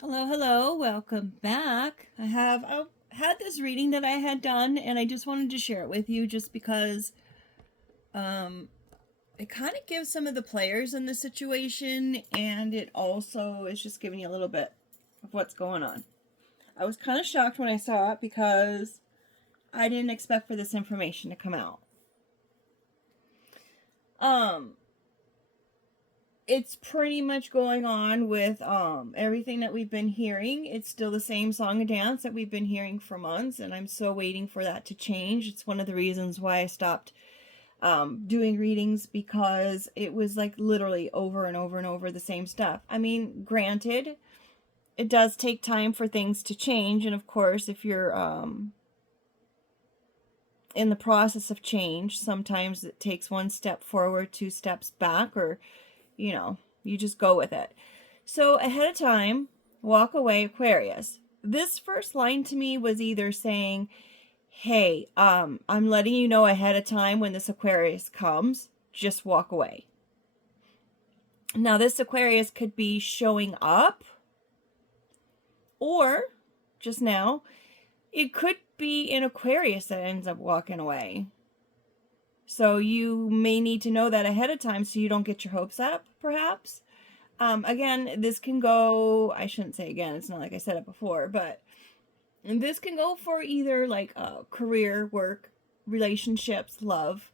Hello, hello, welcome back. I had this reading that I had done, and I just wanted to share it with you just because um, it kind of gives some of the players in the situation, and it also is just giving you a little bit of what's going on. I was kind of shocked when I saw it because I didn't expect for this information to come out. Um, it's pretty much going on with everything that we've been hearing. It's still the same song and dance that we've been hearing for months, and I'm so waiting for that to change. It's one of the reasons why I stopped doing readings, because it was like literally over and over and over the same stuff. I mean, granted, it does take time for things to change, and of course, if you're in the process of change, sometimes it takes one step forward, two steps back, or you just go with it. So ahead of time, walk away, Aquarius. This first line to me was either saying, hey, I'm letting you know ahead of time when this Aquarius comes, just walk away. Now, this Aquarius could be showing up, or just now, it could be an Aquarius that ends up walking away. So you may need to know that ahead of time so you don't get your hopes up, perhaps. Again, this can go, I shouldn't say again, it's not like I said it before, but this can go for either like career, work, relationships, love,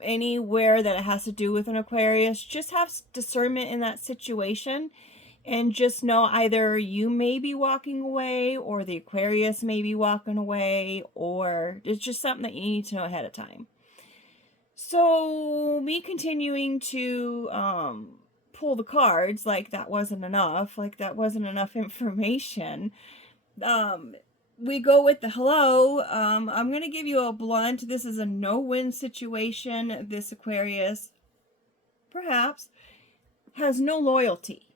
anywhere that it has to do with an Aquarius. Just have discernment in that situation, and just know either you may be walking away or the Aquarius may be walking away, or it's just something that you need to know ahead of time. So me continuing to pull the cards, like that wasn't enough, information. um we go with the hello. I'm gonna give you a blunt, this is a no-win situation. This Aquarius perhaps has no loyalty,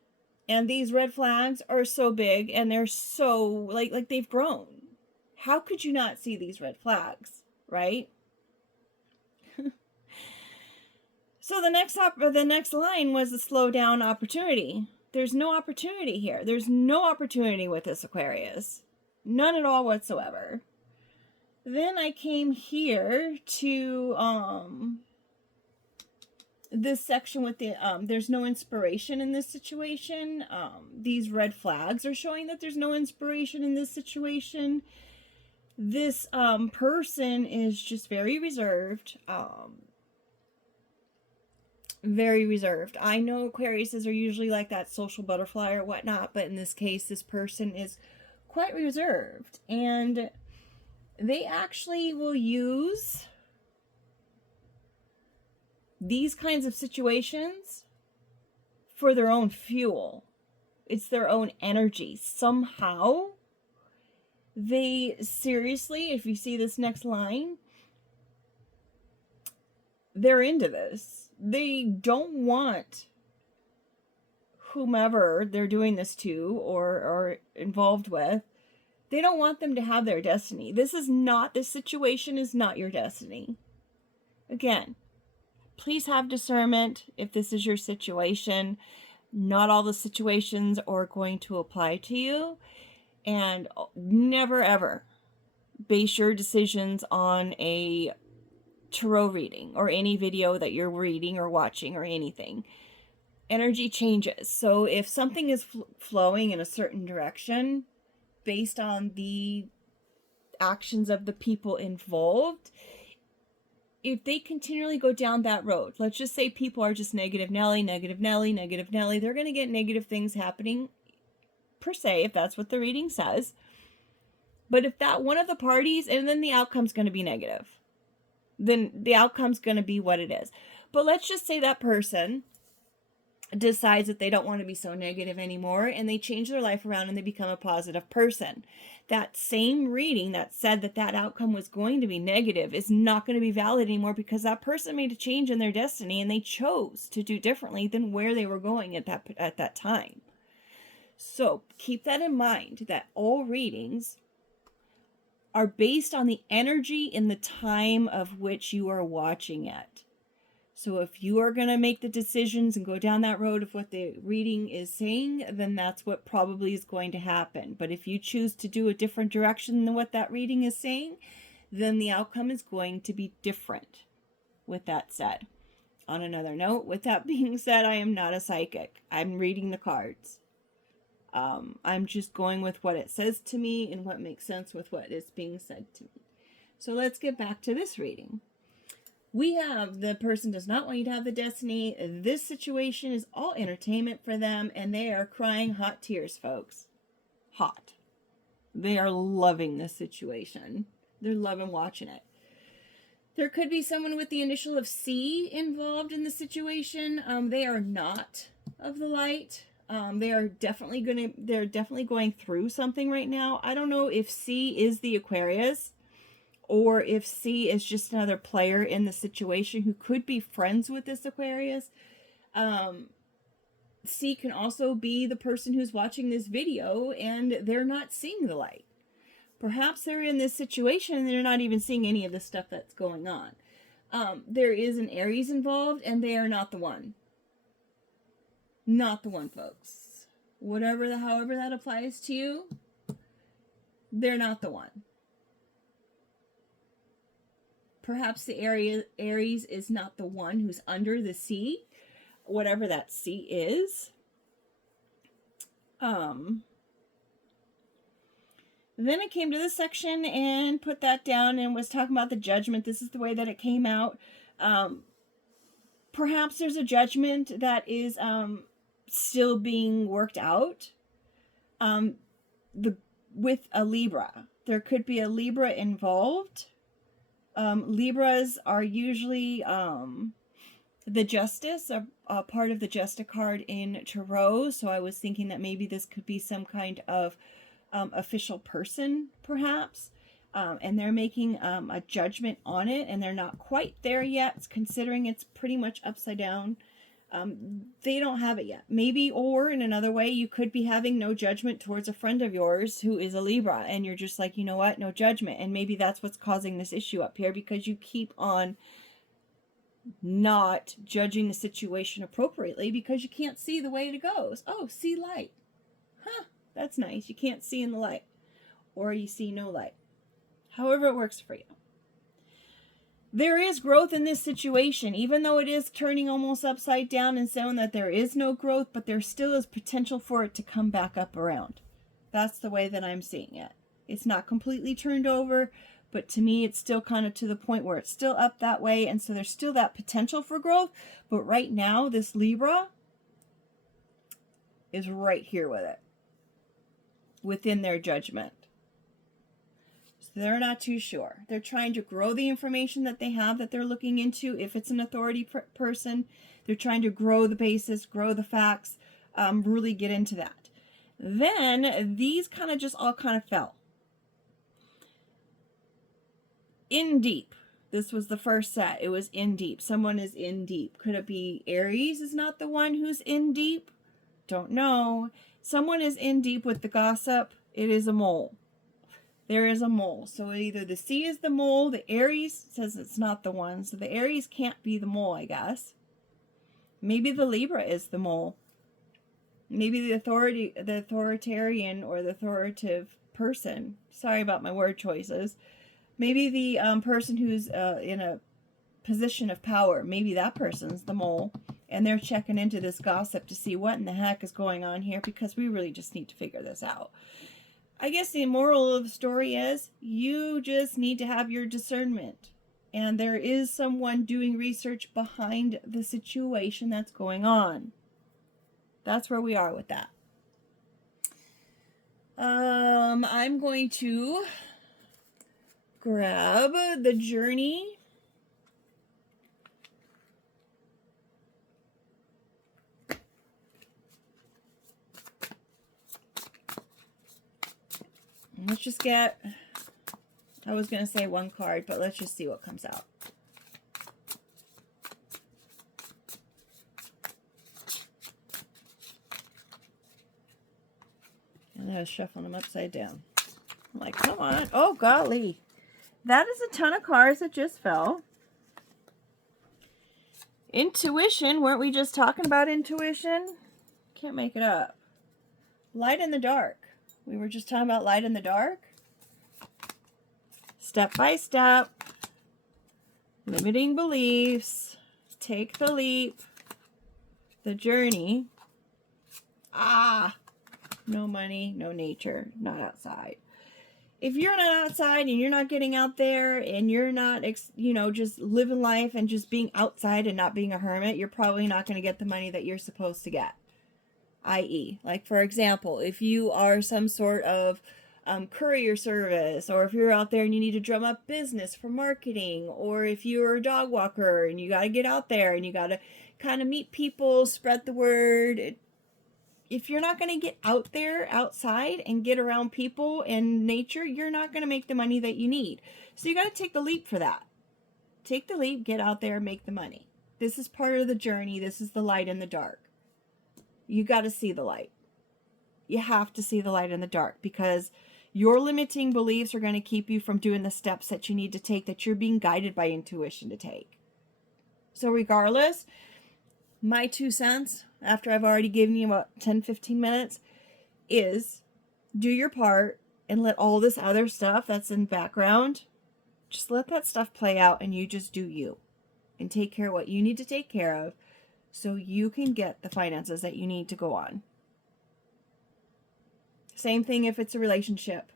and these red flags are so big, and they're so like they've grown. How could you not see these red flags, right? So the next line was the slow down opportunity. There's no opportunity here. There's no opportunity with this Aquarius. None at all whatsoever. Then I came here to this section with the there's no inspiration in this situation. These red flags are showing that there's no inspiration in this situation. This person is just very reserved. Very reserved. I know Aquariuses are usually like that social butterfly or whatnot, but in this case, this person is quite reserved, and they actually will use these kinds of situations for their own fuel. It's their own energy. Somehow, they seriously, if you see this next line, they're into this. They don't want whomever they're doing this to or involved with, they don't want them to have their destiny. This situation is not your destiny. Again, please have discernment if this is your situation. Not all the situations are going to apply to you. And never ever base your decisions on a tarot reading or any video that you're reading or watching or anything. Energy changes. So if something is flowing in a certain direction based on the actions of the people involved, if they continually go down that road, let's just say people are just negative Nelly, negative Nelly, negative Nelly, they're going to get negative things happening per se, if that's what the reading says. But if that one of the parties, and then the outcome's going to be negative, then the outcome's going to be what it is. But let's just say that person decides that they don't want to be so negative anymore, and they change their life around and they become a positive person. That same reading that said that that outcome was going to be negative is not going to be valid anymore, because that person made a change in their destiny and they chose to do differently than where they were going at that time. So keep that in mind, that all readings are based on the energy in the time of which you are watching it. So if you are going to make the decisions and go down that road of what the reading is saying, then that's what probably is going to happen. But if you choose to do a different direction than what that reading is saying, then the outcome is going to be different. With that said, on another note, with that being said, I am not a psychic. I'm reading the cards. I'm just going with what it says to me and what makes sense with what is being said to me. So let's get back to this reading. We have the person does not want you to have the destiny. This situation is all entertainment for them, and they are crying hot tears, folks. Hot. They are loving this situation. They're loving watching it. There could be someone with the initial of C involved in the situation. They are not of the light. They're definitely going through something right now. I don't know if C is the Aquarius, or if C is just another player in the situation who could be friends with this Aquarius. C can also be the person who's watching this video and they're not seeing the light. Perhaps they're in this situation and they're not even seeing any of the stuff that's going on. There is an Aries involved and they are not the one. Not the one, folks. However that applies to you, they're not the one. Perhaps the Aries is not the one who's under the C, whatever that C is. Then I came to this section and put that down and was talking about the judgment. This is the way that it came out. Perhaps there's a judgment that is still being worked out with a Libra. There could be a Libra involved. Libras are usually the Justice, a part of the Justice card in Tarot. So I was thinking that maybe this could be some kind of official person, perhaps. And they're making a judgment on it, and they're not quite there yet, considering it's pretty much upside down. They don't have it yet. Maybe, or in another way, you could be having no judgment towards a friend of yours who is a Libra, and you're just like, you know what, no judgment. And maybe that's what's causing this issue up here, because you keep on not judging the situation appropriately because you can't see the way it goes. Oh, see light. Huh, that's nice. You can't see in the light, or you see no light. However it works for you. There is growth in this situation, even though it is turning almost upside down and showing that there is no growth, but there still is potential for it to come back up around. That's the way that I'm seeing it. It's not completely turned over, but to me, it's still kind of to the point where it's still up that way, and so there's still that potential for growth, but right now, this Libra is right here with it, within their judgment. They're not too sure. They're trying to grow the information that they have that they're looking into. If it's an authority person, they're trying to grow the basis, grow the facts, really get into that. Then these kind of just all kind of fell. In deep. This was the first set. It was in deep. Someone is in deep. Could it be Aries is not the one who's in deep? Don't know. Someone is in deep with the gossip. It is a mole. There is a mole. So either the C is the mole, the Aries says it's not the one. So the Aries can't be the mole, I guess. Maybe the Libra is the mole. Maybe the authoritarian or the authoritative person. Sorry about my word choices. Maybe the person who's in a position of power. Maybe that person's the mole. And they're checking into this gossip to see what in the heck is going on here, because we really just need to figure this out. I guess the moral of the story is you just need to have your discernment. And there is someone doing research behind the situation that's going on. That's where we are with that. I'm going to grab the journey. Let's just get, I was going to say one card, but let's just see what comes out. And I was shuffling them upside down. I'm like, come on. Oh, golly. That is a ton of cards that just fell. Intuition, weren't we just talking about intuition? Can't make it up. Light in the dark. We were just talking about light in the dark. Step by step. Limiting beliefs. Take the leap. The journey. No money, no nature, not outside. If you're not outside and you're not getting out there and you're not, just living life and just being outside and not being a hermit, you're probably not going to get the money that you're supposed to get. I.e., like for example, if you are some sort of courier service, or if you're out there and you need to drum up business for marketing, or if you're a dog walker and you got to get out there and you got to kind of meet people, spread the word. If you're not going to get out there outside and get around people and nature, you're not going to make the money that you need. So you got to take the leap for that. Take the leap, get out there, make the money. This is part of the journey. This is the light in the dark. You got to see the light. You have to see the light in the dark, because your limiting beliefs are going to keep you from doing the steps that you need to take, that you're being guided by intuition to take. So regardless, my 2 cents, after I've already given you about 10-15 minutes, is do your part and let all this other stuff that's in the background, just let that stuff play out, and you just do you and take care of what you need to take care of so you can get the finances that you need to go on. Same thing if it's a relationship.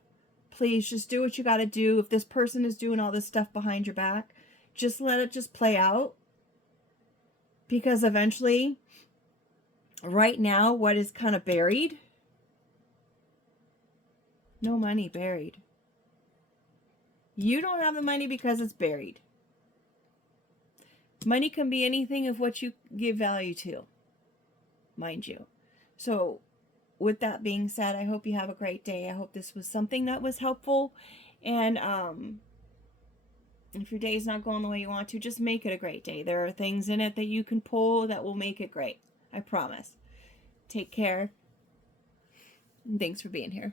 Please just do what you got to do. If this person is doing all this stuff behind your back, just let it just play out. Because eventually, right now, what is kind of buried? No money buried. You don't have the money because it's buried. Money can be anything of what you give value to, mind you. So, with that being said, I hope you have a great day. I hope this was something that was helpful. And if your day is not going the way you want to, just make it a great day. There are things in it that you can pull that will make it great. I promise. Take care. And thanks for being here.